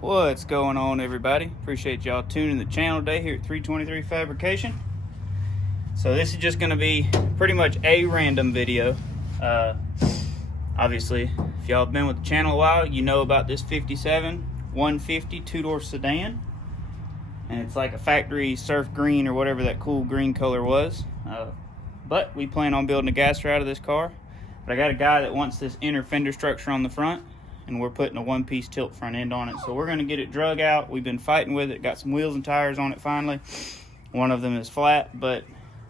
What's going on, everybody? Appreciate y'all tuning the channel today here at 323 Fabrication. So this is just going to be pretty much a random video. Obviously, if y'all have been with the channel a while, you know about this 57 150 two-door sedan. And it's like a factory surf green or whatever that cool green color was. But we plan on building a gasser out of this car. But I got a guy that wants this inner fender structure on the front, and we're putting a one-piece tilt front end on it. So we're going to get it drug out. We've been fighting with it, got some wheels and tires on it finally. One of them is flat, but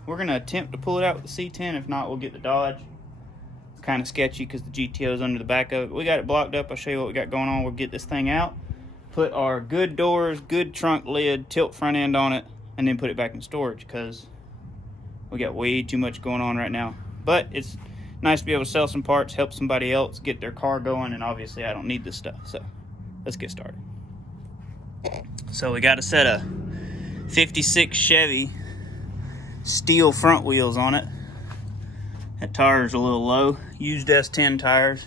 we're going to attempt to pull it out with the C10. If not, we'll get the Dodge. It's kind of sketchy because the GTO is under the back of it. We got it blocked up. I'll show you what we got going on. We'll get this thing out, put our good doors, good trunk lid, tilt front end on it, and then put it back in storage because we got way too much going on right now. But it's nice to be able to sell some parts, help somebody else get their car going, and obviously I don't need this stuff. So let's get started. So we got a set of 56 Chevy steel front wheels on it. That tire's a little low. Used S10 tires.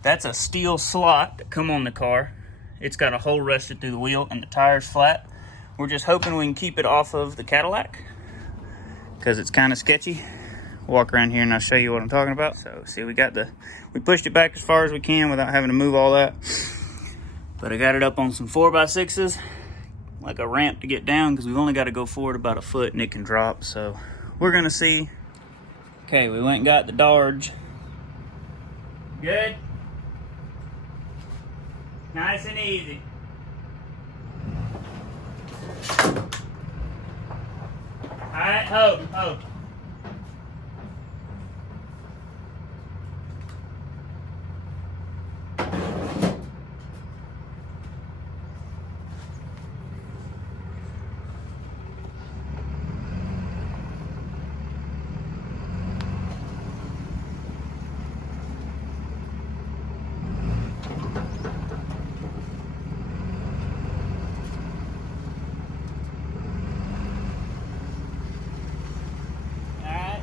That's a steel slot that come on the car. It's got a hole rusted through the wheel and the tire's flat. We're just hoping we can keep it off of the Cadillac because it's kind of sketchy. Walk around here and I'll show you what I'm talking about. So see, we pushed it back as far as we can without having to move all that. But I got it up on some 4x6s, like a ramp to get down, because we've only got to go forward about a foot and it can drop. So we're gonna see. Okay, we went and got the Dodge. Good. Nice and easy. All right, ho.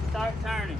Start turning.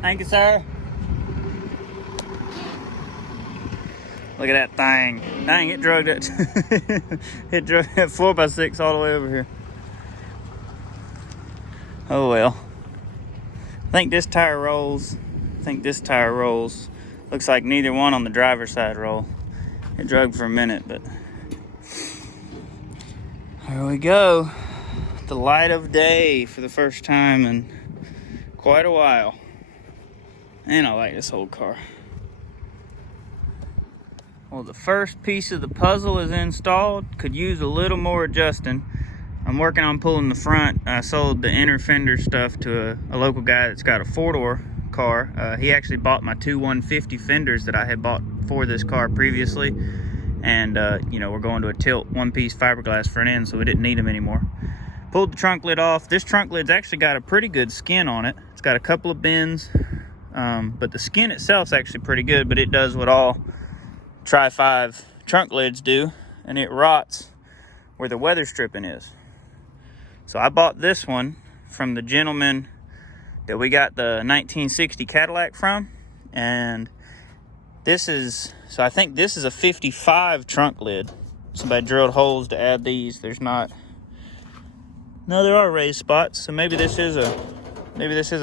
Thank you, sir. Look at that thing. Dang, it drugged it. It drug that 4x6 all the way over here. Oh well. I think this tire rolls. Looks like neither one on the driver's side roll. It drugged for a minute, but there we go. The light of day for the first time in quite a while. And I like this whole car. Well, the first piece of the puzzle is installed. Could use a little more adjusting. I'm working on pulling the front. I sold the inner fender stuff to a local guy that's got a four-door car. He actually bought my two 150 fenders that I had bought for this car previously. And, you know, we're going to a tilt one-piece fiberglass front end, so we didn't need them anymore. Pulled the trunk lid off. This trunk lid's actually got a pretty good skin on it. It's got a couple of bends. But the skin itself is actually pretty good, but it does what all Tri-5 trunk lids do, and it rots where the weather stripping is. So I bought this one from the gentleman that we got the 1960 Cadillac from, and I think this is a 55 trunk lid. Somebody drilled holes to add these. There are raised spots, so maybe this is a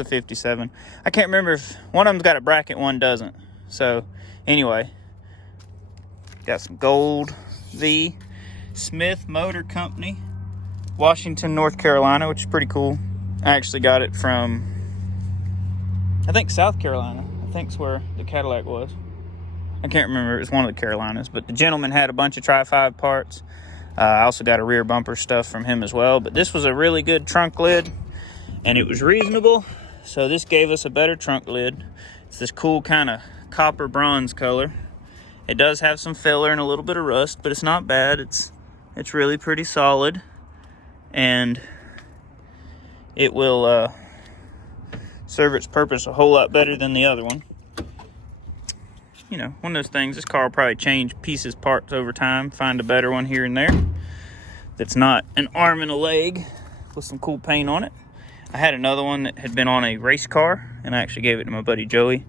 57. I can't remember if one of them's got a bracket, one doesn't. So anyway, got some gold V Smith Motor Company, Washington, North Carolina, which is pretty cool. I actually got it from, I think, South Carolina. I think's where the Cadillac was. I can't remember. It was one of the Carolinas, but the gentleman had a bunch of Tri-5 parts. I also got a rear bumper stuff from him as well, but this was a really good trunk lid, and it was reasonable, so this gave us a better trunk lid. It's this cool kind of copper bronze color. It does have some filler and a little bit of rust, but it's not bad. It's really pretty solid, and it will serve its purpose a whole lot better than the other one. You know, one of those things, this car will probably change pieces, parts over time, find a better one here and there that's not an arm and a leg with some cool paint on it. I had another one that had been on a race car, and I actually gave it to my buddy Joey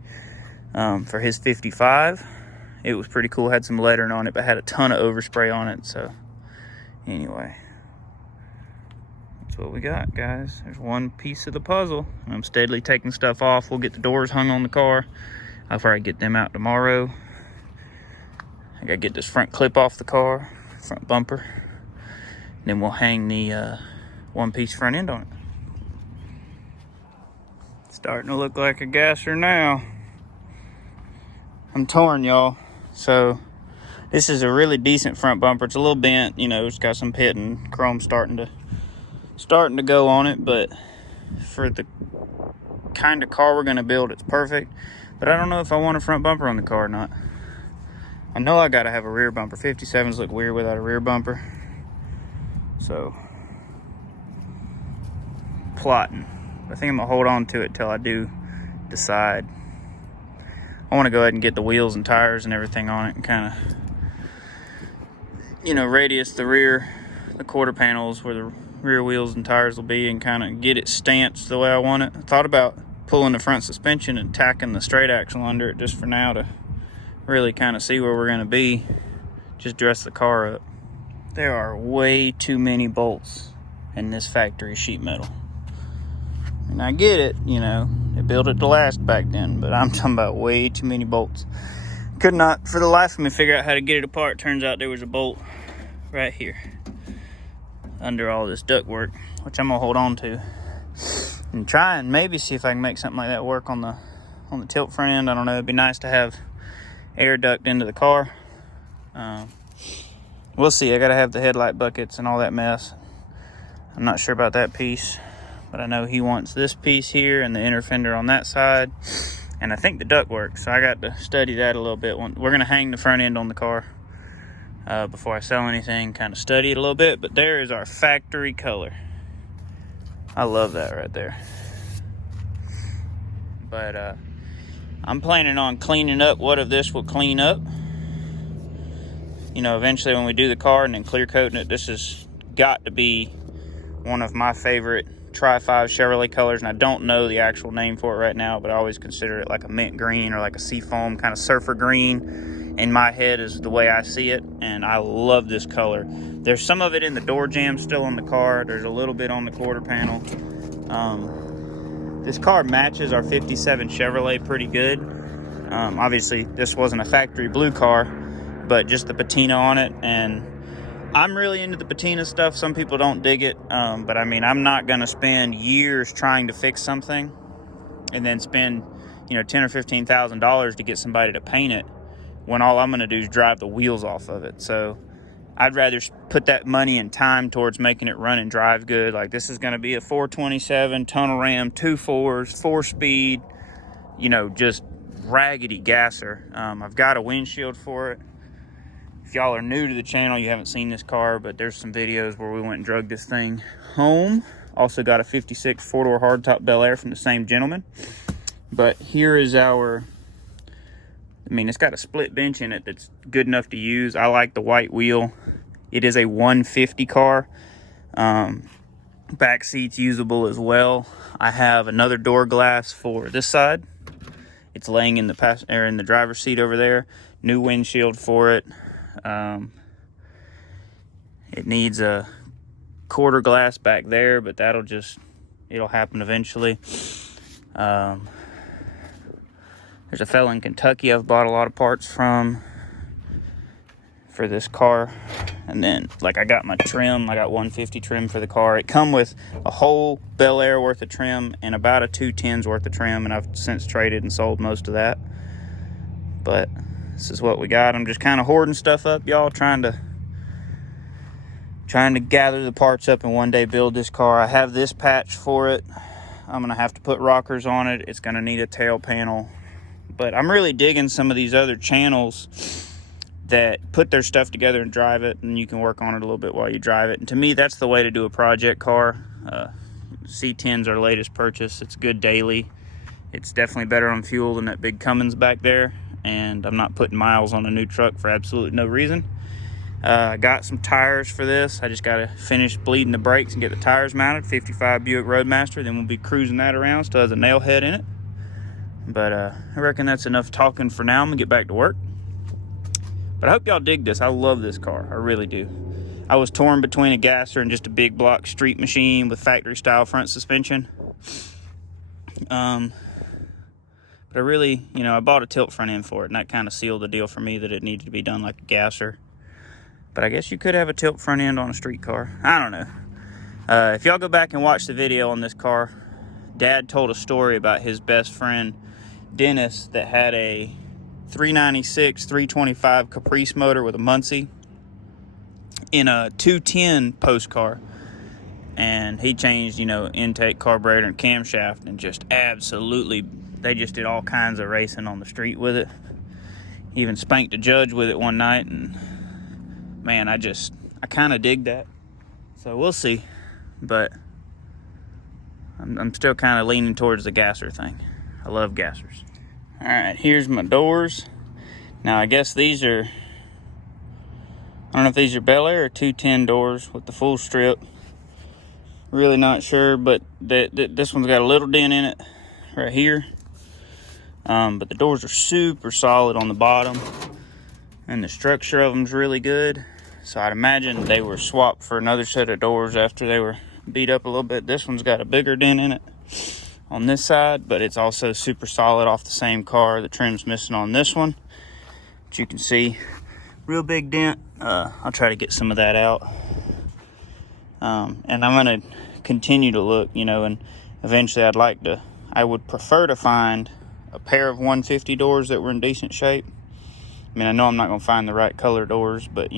for his 55. It was pretty cool, had some lettering on it, but had a ton of overspray on it. So anyway, that's what we got, guys. There's one piece of the puzzle. I'm steadily taking stuff off. We'll get the doors hung on the car. I'll probably get them out tomorrow. I gotta get this front clip off the car, front bumper. Then we'll hang the one-piece front end on it. It's starting to look like a gasser now. I'm torn, y'all. So this is a really decent front bumper. It's a little bent, you know, it's got some pit and chrome starting to go on it, but for the kind of car we're gonna build, it's perfect. But I don't know if I want a front bumper on the car or not. I know I gotta have a rear bumper. 57s look weird without a rear bumper. So, plotting. I think I'm gonna hold on to it till I do decide. I wanna go ahead and get the wheels and tires and everything on it and kinda, you know, radius the quarter panels where the rear wheels and tires will be, and kinda get it stanced the way I want it. I thought about pulling the front suspension and tacking the straight axle under it just for now to really kind of see where we're going to be, just dress the car up. There are way too many bolts in this factory sheet metal, and I get it, you know, they built it to last back then, but I'm talking about way too many bolts. Could not for the life of me figure out how to get it apart. Turns out there was a bolt right here under all this ductwork, which I'm gonna hold on to and try and maybe see if I can make something like that work on the tilt front end. I don't know, it'd be nice to have air duct into the car. We'll see. I gotta have the headlight buckets and all that mess. I'm not sure about that piece, but I know he wants this piece here and the inner fender on that side, and I think the ductwork, so I got to study that a little bit. We're gonna hang the front end on the car before I sell anything, kind of study it a little bit. But there is our factory color. I love that right there. But I'm planning on cleaning up what of this will clean up. You know, eventually when we do the car and then clear coating it, this has got to be one of my favorite Tri-5 Chevrolet colors. And I don't know the actual name for it right now, but I always consider it like a mint green or like a seafoam kind of surfer green. In my head is the way I see it, and I love this color. There's some of it in the door jamb still on the car. There's a little bit on the quarter panel. This car matches our 57 Chevrolet pretty good. Obviously, this wasn't a factory blue car, but just the patina on it. And I'm really into the patina stuff. Some people don't dig it, but I mean, I'm not gonna spend years trying to fix something and then spend, you know, $10,000 or $15,000 to get somebody to paint it, when all I'm gonna do is drive the wheels off of it. So I'd rather put that money and time towards making it run and drive good. Like, this is gonna be a 427 tunnel ram, 2 4s, 4-speed, you know, just raggedy gasser. I've got a windshield for it. If y'all are new to the channel, you haven't seen this car, but there's some videos where we went and drug this thing home. Also got a 56 4-door hardtop Bel Air from the same gentleman. But here is our, I mean, it's got a split bench in it that's good enough to use. I like the white wheel. It is a 150 car. Back seat's usable as well. I have another door glass for this side. It's laying in the driver's seat over there. New windshield for it. It needs a quarter glass back there, but it'll happen eventually. There's a fella in Kentucky I've bought a lot of parts from for this car. And then, like, I got my trim. I got 150 trim for the car. It come with a whole Bel Air worth of trim and about a 210s worth of trim, and I've since traded and sold most of that. But this is what we got. I'm just kind of hoarding stuff up, y'all, trying to Trying to gather the parts up and one day build this car. I have this patch for it. I'm gonna have to put rockers on it. It's gonna need a tail panel. But I'm really digging some of these other channels that put their stuff together and drive it, and you can work on it a little bit while you drive it. And to me, that's the way to do a project car. C10's our latest purchase. It's good daily. It's definitely better on fuel than that big Cummins back there, and I'm not putting miles on a new truck for absolutely no reason. I got some tires for this. I just got to finish bleeding the brakes and get the tires mounted. 55 Buick Roadmaster, then we'll be cruising that around. Still has a nail head in it. But I reckon that's enough talking for now. I'm going to get back to work. But I hope y'all dig this. I love this car. I really do. I was torn between a gasser and just a big block street machine with factory style front suspension. But I really, I bought a tilt front end for it, and that kind of sealed the deal for me that it needed to be done like a gasser. But I guess you could have a tilt front end on a street car. I don't know. If y'all go back and watch the video on this car, Dad told a story about his best friend, Dennis, that had a 396 325 Caprice motor with a Muncie in a 210 post car. And he changed, intake, carburetor, and camshaft, and just absolutely, they just did all kinds of racing on the street with it. Even spanked a judge with it one night, and man, I kind of dig that. So we'll see. But I'm still kind of leaning towards the gasser thing. I love gassers. All right, here's my doors. Now, I guess these are, I don't know if these are Bel Air or 210 doors with the full strip. Really not sure, but this one's got a little dent in it right here. But the doors are super solid on the bottom, and the structure of them's really good. So I'd imagine they were swapped for another set of doors after they were beat up a little bit. This one's got a bigger dent in it on this side, but it's also super solid off the same car. The trim's missing on this one, but you can see real big dent. I'll try to get some of that out. And I'm gonna continue to look, and eventually I would prefer to find a pair of 150 doors that were in decent shape. I mean, I know I'm not gonna find the right color doors, but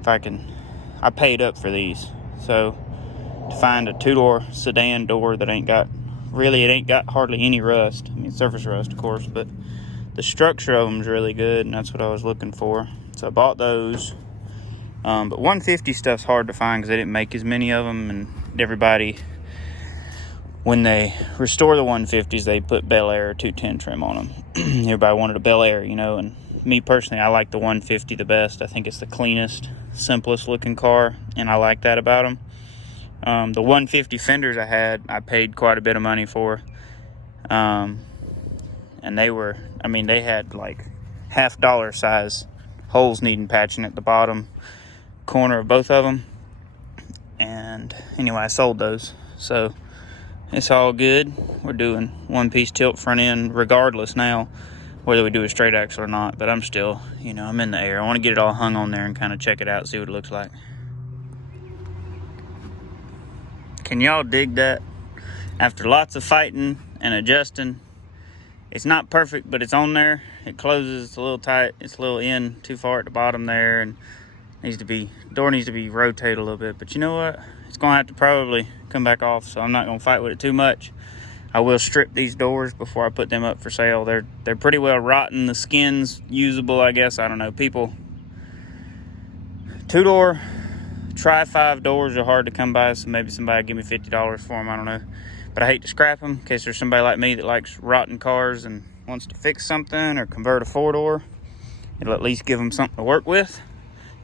if I can, I paid up for these. So to find a two-door sedan door that ain't got hardly any rust. I mean, surface rust, of course, but the structure of them is really good, and that's what I was looking for. So I bought those. But 150 stuff's hard to find because they didn't make as many of them, and everybody, when they restore the 150s, they put Bel Air 210 trim on them. Everybody wanted a Bel Air, and me personally, I like the 150 the best. I think it's the cleanest, simplest looking car, and I like that about them. The 150 fenders I paid quite a bit of money for. And they had like $half size holes needing patching at the bottom corner of both of them. And anyway, I sold those. So it's all good. We're doing one-piece tilt front end regardless now, whether we do a straight axle or not. But I'm still, I'm in the air. I want to get it all hung on there and kind of check it out, see what it looks like. Can y'all dig that? After lots of fighting and adjusting, it's not perfect, but it's on there. It closes, it's a little tight, it's a little in too far at the bottom there, and door needs to be rotated a little bit. But you know what? It's gonna have to probably come back off, so I'm not gonna fight with it too much. I will strip these doors before I put them up for sale. They're pretty well rotten. The skin's usable, I guess. I don't know. People, two-door, try-5 doors are hard to come by, so maybe somebody give me $50 for them. I don't know. But I hate to scrap them in case there's somebody like me that likes rotten cars and wants to fix something or convert a 4-door. It'll at least give them something to work with.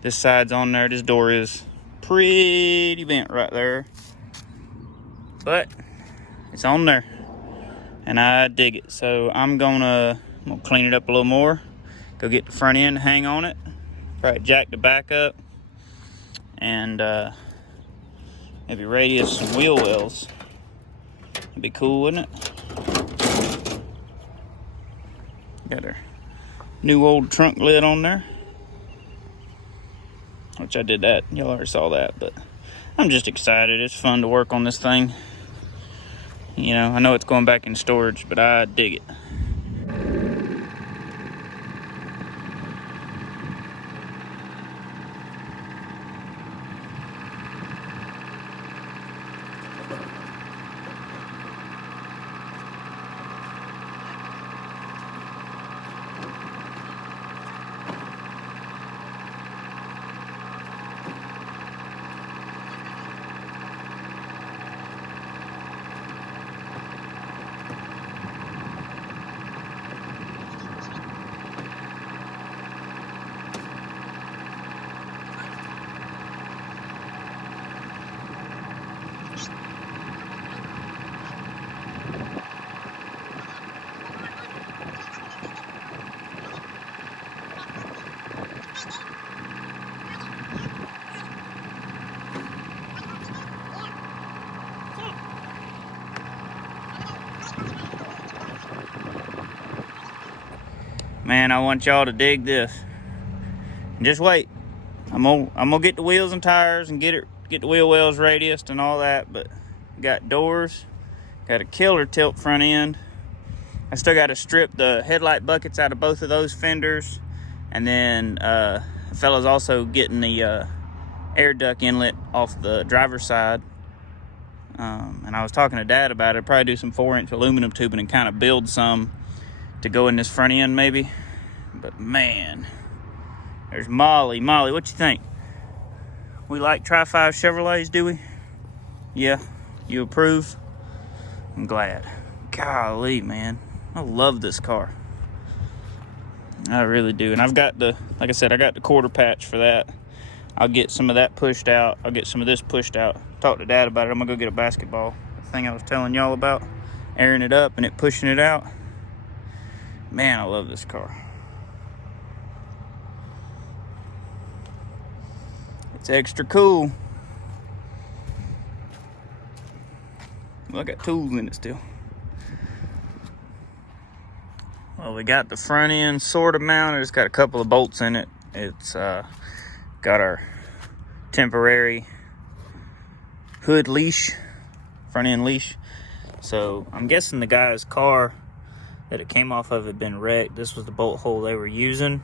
This side's on there. This door is pretty bent right there, but it's on there, and I dig it. So I'm gonna clean it up a little more, go get the front end, hang on it, probably jack the back up, and maybe radius some wheel wells. It'd be cool, wouldn't it? Got our new old trunk lid on there, which I did that. Y'all already saw that, but I'm just excited. It's fun to work on this thing. I know it's going back in storage, but I dig it. man, I want y'all to dig this. And just wait. I'm gonna get the wheels and tires and get the wheel wells radiused and all that, but got doors, got a killer tilt front end. I still got to strip the headlight buckets out of both of those fenders, and then the fella's also getting the air duct inlet off the driver's side. And I was talking to Dad about it. I'd probably do some 4-inch aluminum tubing and kind of build some to go in this front end maybe. But man, there's Molly. Molly, what you think? We like Tri-5 Chevrolets, do we? Yeah, you approve? I'm glad. Golly, man, I love this car. I really do. And I've got the, like I said, I got the quarter patch for that. I'll get some of that pushed out. I'll get some of this pushed out. Talk to Dad about it. I'm gonna go get a basketball. The thing I was telling y'all about, airing it up and it pushing it out. Man, I love this car. It's extra cool. Well, I got tools in it still. Well, we got the front end sort of mounted. It's got a couple of bolts in it. It's got our temporary hood leash, front end leash. So I'm guessing the guy's car that it came off of had been wrecked. This was the bolt hole they were using.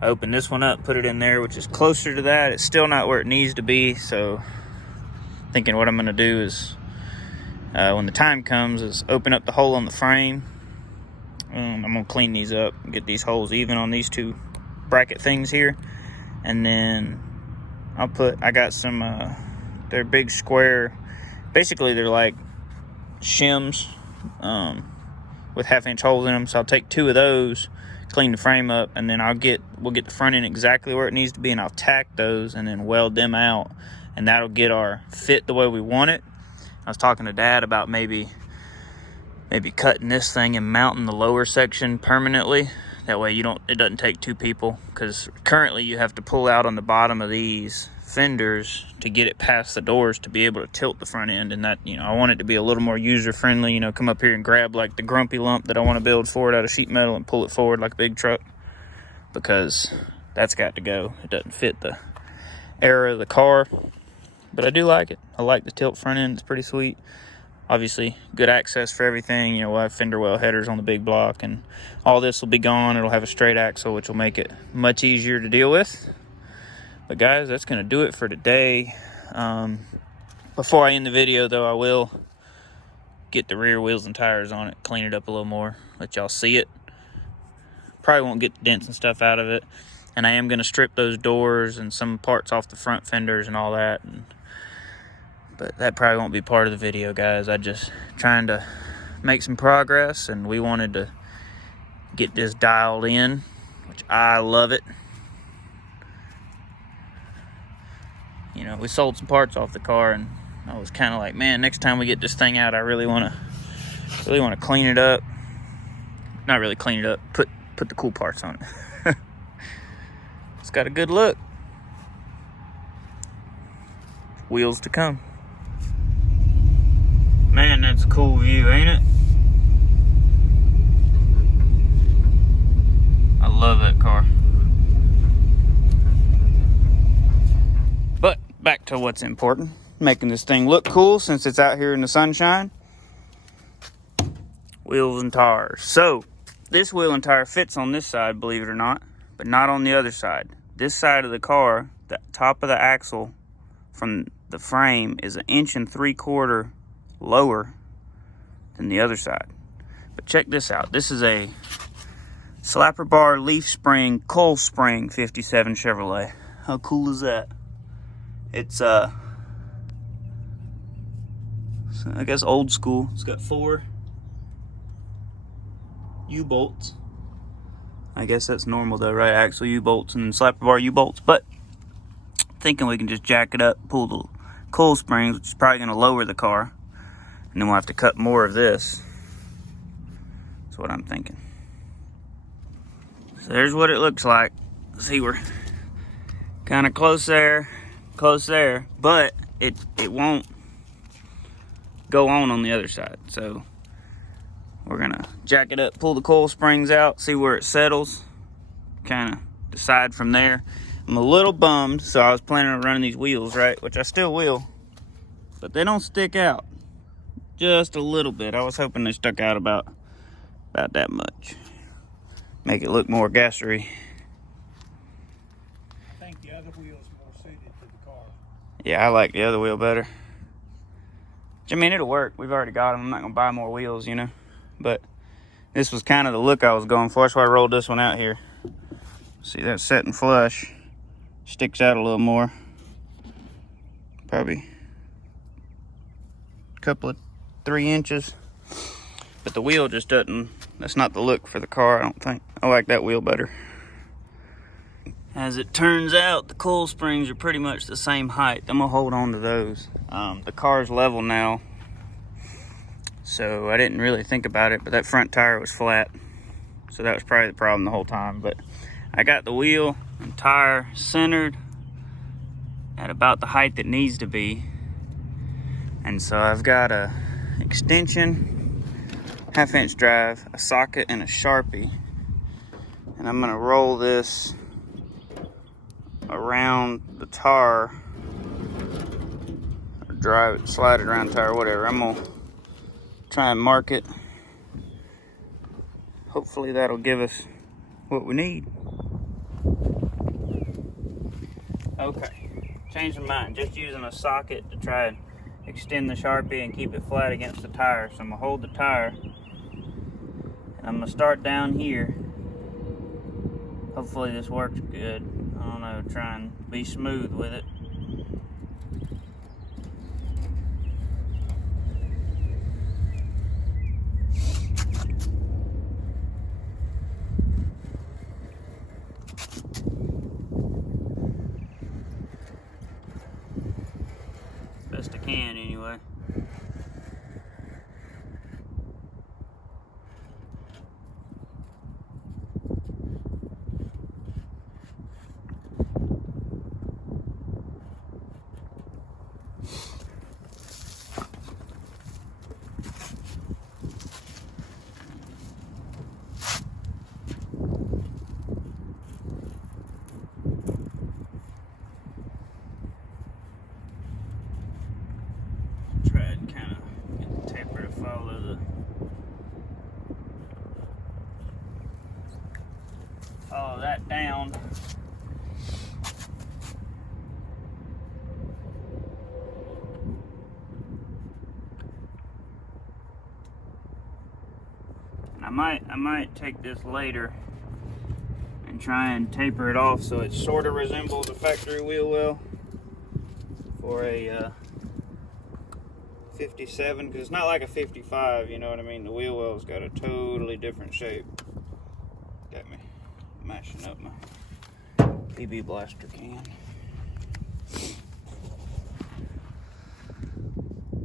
I opened this one up, put it in there, which is closer to that. It's still not where it needs to be. So thinking what I'm gonna do is, when the time comes, is open up the hole on the frame. I'm gonna clean these up and get these holes even on these two bracket things here. And then I got some, they're big square, basically they're like shims with 1/2-inch holes in them. So I'll take 2 of those, clean the frame up, and then we'll get the front end exactly where it needs to be, and I'll tack those and then weld them out, and that'll get our fit the way we want it. I was talking to Dad about maybe cutting this thing and mounting the lower section permanently. That way it doesn't take 2 people, because currently you have to pull out on the bottom of these fenders to get it past the doors to be able to tilt the front end. And that, I want it to be a little more user friendly, come up here and grab like the grumpy lump that I want to build for it out of sheet metal and pull it forward like a big truck, because that's got to go. It doesn't fit the era of the car, but I do like it. I like the tilt front end. It's pretty sweet. Obviously, good access for everything. We'll have fender well headers on the big block, and all this will be gone. It'll have a straight axle, which will make it much easier to deal with. But guys, that's going to do it for today. Before I end the video, though, I will get the rear wheels and tires on it, clean it up a little more, let y'all see it. Probably won't get the dents and stuff out of it. And I am going to strip those doors and some parts off the front fenders and all that. But that probably won't be part of the video, guys. I just trying to make some progress, and we wanted to get this dialed in, which I love it. We sold some parts off the car, and I was kind of like, man, next time we get this thing out, I really want to clean it up. Not really clean it up, put the cool parts on it. It's got a good look. Wheels to come. Man, that's a cool view, ain't it? I love that car. But back to what's important. Making this thing look cool since it's out here in the sunshine. Wheels and tires. So, this wheel and tire fits on this side, believe it or not, but not on the other side. This side of the car, the top of the axle from the frame is 1.75 inches lower than the other side. But check this out. This is a slapper bar leaf spring coil spring 57 Chevrolet. How cool is that? It's I guess old school. It's got 4 U-bolts. I guess that's normal though, right? Axle U-bolts and slapper bar U-bolts. But thinking we can just jack it up, pull the coil springs, which is probably going to lower the car, and then we'll have to cut more of this. That's what I'm thinking. So there's what it looks like. See, we're kind of close there, but it won't go on the other side. So we're gonna jack it up, pull the coil springs out, see where it settles, kind of decide from there. I'm a little bummed, so I was planning on running these wheels, right, which I still will, but they don't stick out just a little bit. I was hoping they stuck out about that much. Make it look more gassery. I think the other wheel's more suited to the car. Yeah, I like the other wheel better. I mean, it'll work. We've already got them. I'm not gonna buy more wheels, you know, but this was kind of the look I was going for. That's why I rolled this one out here. See, that's setting flush. Sticks out a little more. Probably a couple of 3 inches. But the wheel just doesn't, that's not the look for the car, I don't think. I like that wheel better. As it turns out, the coil springs are pretty much the same height. I'm gonna hold on to those. The car's level now, so I didn't really think about it, but that front tire was flat. So that was probably the problem the whole time. But I got the wheel and tire centered at about the height that needs to be. And so I've got a extension, 1/2-inch drive, a socket, and a Sharpie. And I'm gonna roll this around the tire, or drive it, slide it around the tire, whatever. I'm gonna try and mark it. Hopefully that'll give us what we need. Okay, changed my mind. Just using a socket to try and extend the Sharpie and keep it flat against the tire. So I'm gonna hold the tire, and I'm gonna start down here. Hopefully this works good. I don't know, try and be smooth with it. Best I can anyway. Follow that down. I might take this later and try and taper it off so it sort of resembles a factory wheel well for a 57, because it's not like a 55, you know what I mean? The wheel well's got a totally different shape. Got me mashing up my PB blaster can.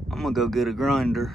I'm gonna go get a grinder.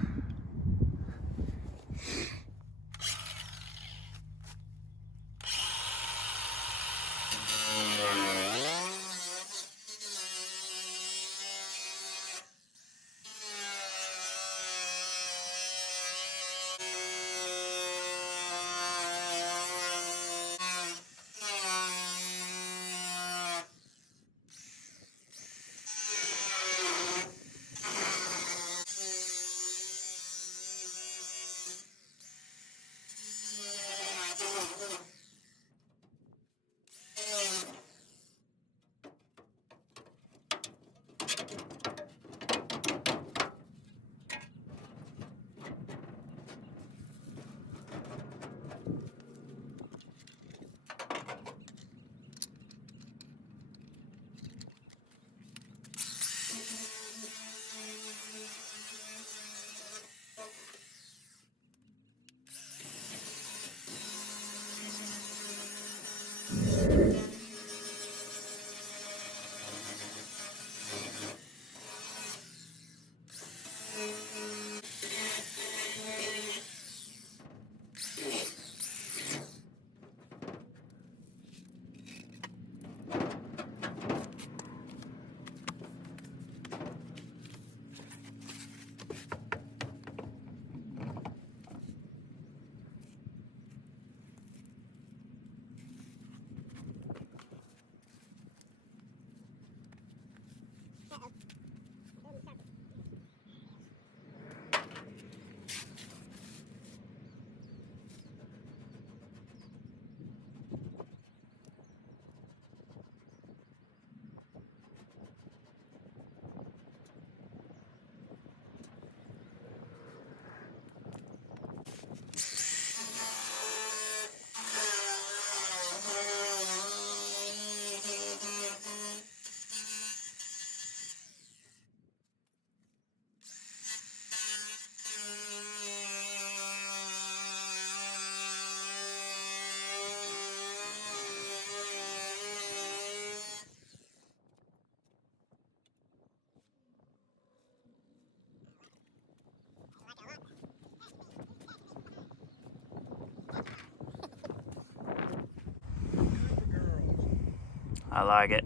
I like it.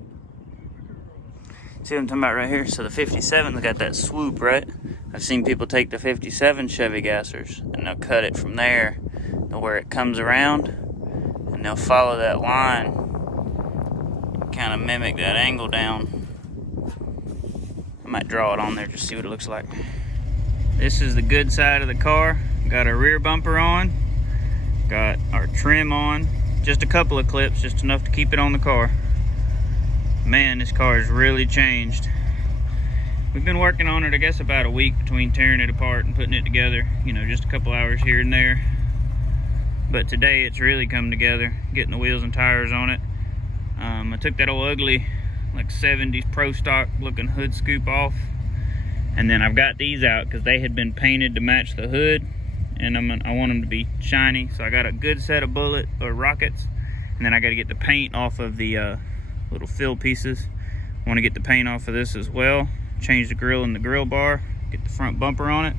See what I'm talking about right here? So the 57's got that swoop, right? I've seen people take the 57 Chevy Gassers and they'll cut it from there to where it comes around, and they'll follow that line, kind of mimic that angle down. I might draw it on there just to see what it looks like. This is the good side of the car. Got our rear bumper on, got our trim on, just a couple of clips, just enough to keep it on the car. Man, this car has really changed. We've been working on it, I guess, about a week between tearing it apart and putting it together. You know, just a couple hours here and there. But today it's really come together, getting the wheels and tires on it. I took that old ugly, like 70s Pro Stock looking hood scoop off. And then I've got these out because they had been painted to match the hood. And I want them to be shiny. So I got a good set of rockets. And then I got to get the paint off of the little fill pieces. I want to get the paint off of this as well. Change the grill and the grill bar. Get the front bumper on it.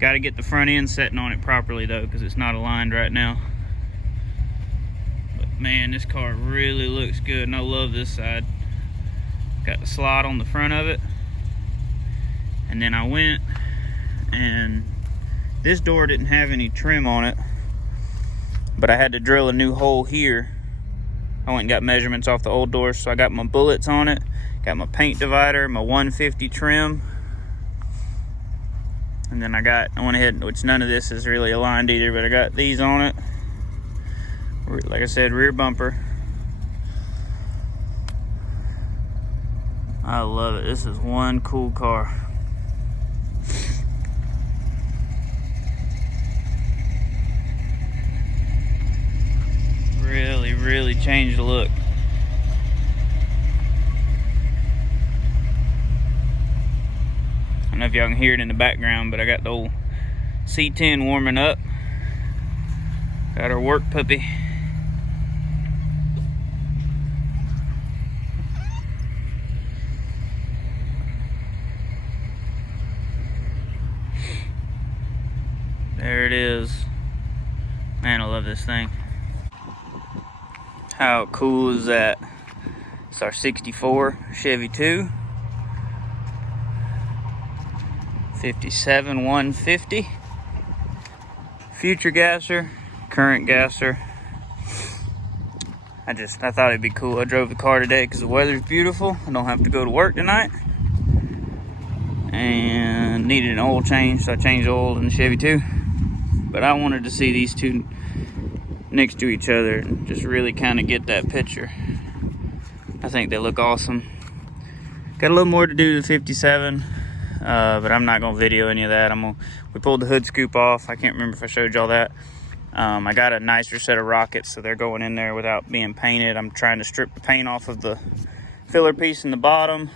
Got to get the front end setting on it properly though, because it's not aligned right now. But man, this car really looks good, and I love this side. Got the slide on the front of it. And then I went, and this door didn't have any trim on it, but I had to drill a new hole here. I went and got measurements off the old door, so I got my bullets on it, got my paint divider, my 150 trim, and then I went ahead, which none of this is really aligned either, but I got these on it. Like I said, rear bumper. I love it. This is one cool car. Really changed the look. I don't know if y'all can hear it in the background, but I got the old C10 warming up. Got our work puppy. There it is. Man, I love this thing. How cool is that? It's our 64 Chevy 2. 57 150. Future gasser, current gasser. I thought it'd be cool. I drove the car today because the weather's beautiful. I don't have to go to work tonight. And needed an oil change, so I changed oil in the Chevy 2. But I wanted to see these two next to each other and just really kind of get that picture. I think they look awesome. Got a little more to do to the 57, but I'm not gonna video any of that. We pulled the hood scoop off. I can't remember if I showed y'all that. I got a nicer set of rockets, so they're going in there without being painted. I'm trying to strip the paint off of the filler piece in the bottom.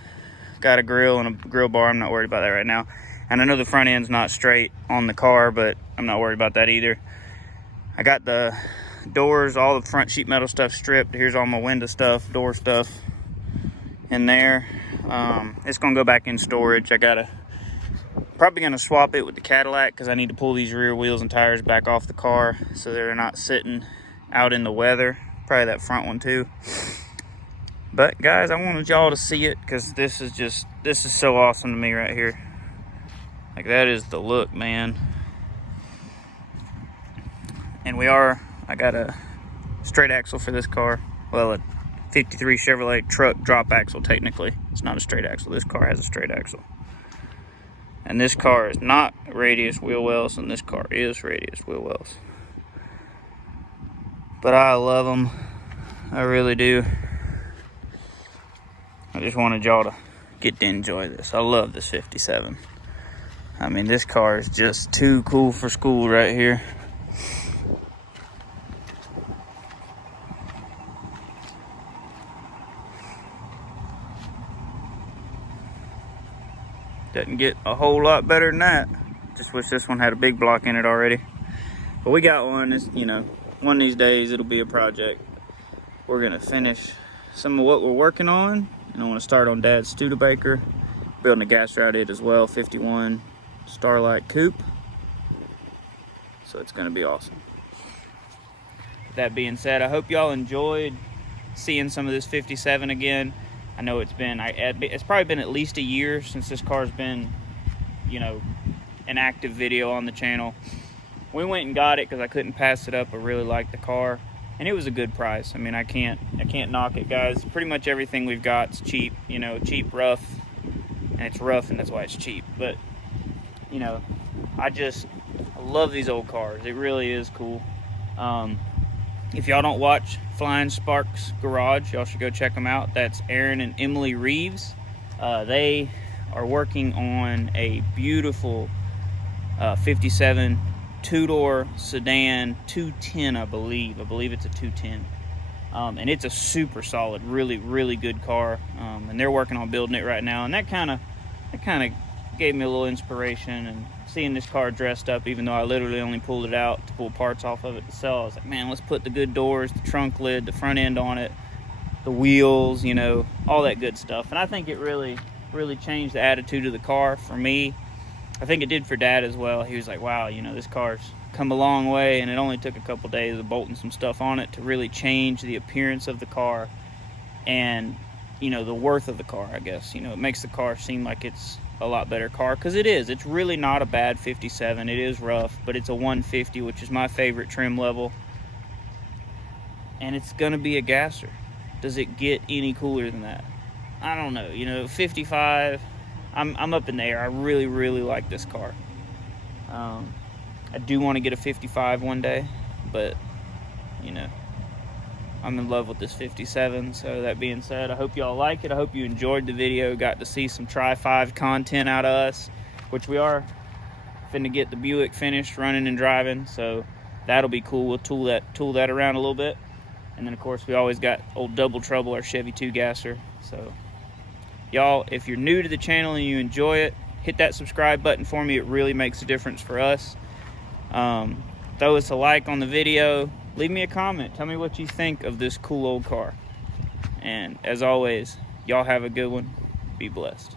Got a grill and a grill bar. I'm not worried about that right now. And I know the front end's not straight on the car, but I'm not worried about that either. I got the doors, all the front sheet metal stuff stripped. Here's all my window stuff, door stuff in there. It's gonna go back in storage. Probably gonna swap it with the Cadillac because I need to pull these rear wheels and tires back off the car so they're not sitting out in the weather. Probably that front one too. But guys, I wanted y'all to see it because this is so awesome to me right here. Like, that is the look, man. And I got a straight axle for this car. Well, a 53 Chevrolet truck drop axle, technically. It's not a straight axle. This car has a straight axle. And this car is not radius wheel wells, and this car is radius wheel wells. But I love them. I really do. I just wanted y'all to get to enjoy this. I love this 57. I mean, this car is just too cool for school right here. Doesn't get a whole lot better than that. Just wish this one had a big block in it already. But we got one. It's, you know, one of these days it'll be a project. We're gonna finish some of what we're working on, and I want to start on Dad's Studebaker, building a gasser out of it as well, 51 Starlight Coupe. So it's gonna be awesome. That being said, I hope y'all enjoyed seeing some of this 57 again. I know it's probably been at least a year since this car's been, you know, an active video on the channel. We went and got it because I couldn't pass it up. I really liked the car, and it was a good price. I mean, I can't knock it, guys. Pretty much everything we've got is cheap, you know, cheap, rough, and it's rough, and that's why it's cheap. But, you know, I love these old cars. It really is cool. If y'all don't watch Flying Sparks Garage, y'all should go check them out. That's Aaron and Emily Reeves. They are working on a beautiful 57 two-door sedan, 210, I believe. I believe it's a 210. And it's a super solid, really, really good car. And they're working on building it right now. And that kind of gave me a little inspiration. And seeing this car dressed up, even though I literally only pulled it out to pull parts off of it to sell, I was like, man, let's put the good doors, the trunk lid, the front end on it, the wheels, you know, all that good stuff. And I think it really, really changed the attitude of the car for me. I think it did for Dad as well. He was like, wow, you know, this car's come a long way, and it only took a couple days of bolting some stuff on it to really change the appearance of the car and, you know, the worth of the car, I guess. You know, it makes the car seem like it's a lot better car, because it is. It's really not a bad 57. It is rough, but it's a 150, which is my favorite trim level, and it's gonna be a gasser. Does it get any cooler than that? I don't know. You know, 55, I'm up in the air. I really, really like this car. I do want to get a 55 one day, but, you know, I'm in love with this 57. So that being said, I hope y'all like it. I hope you enjoyed the video, got to see some Tri-5 content out of us, which we are finna get the Buick finished running and driving, so that'll be cool. We'll tool that around a little bit. And then, of course, we always got old Double Trouble, our Chevy 2 gasser. So y'all, if you're new to the channel and you enjoy it, hit that subscribe button for me. It really makes a difference for us. Throw us a like on the video. Leave me a comment. Tell me what you think of this cool old car. And as always, y'all have a good one. Be blessed.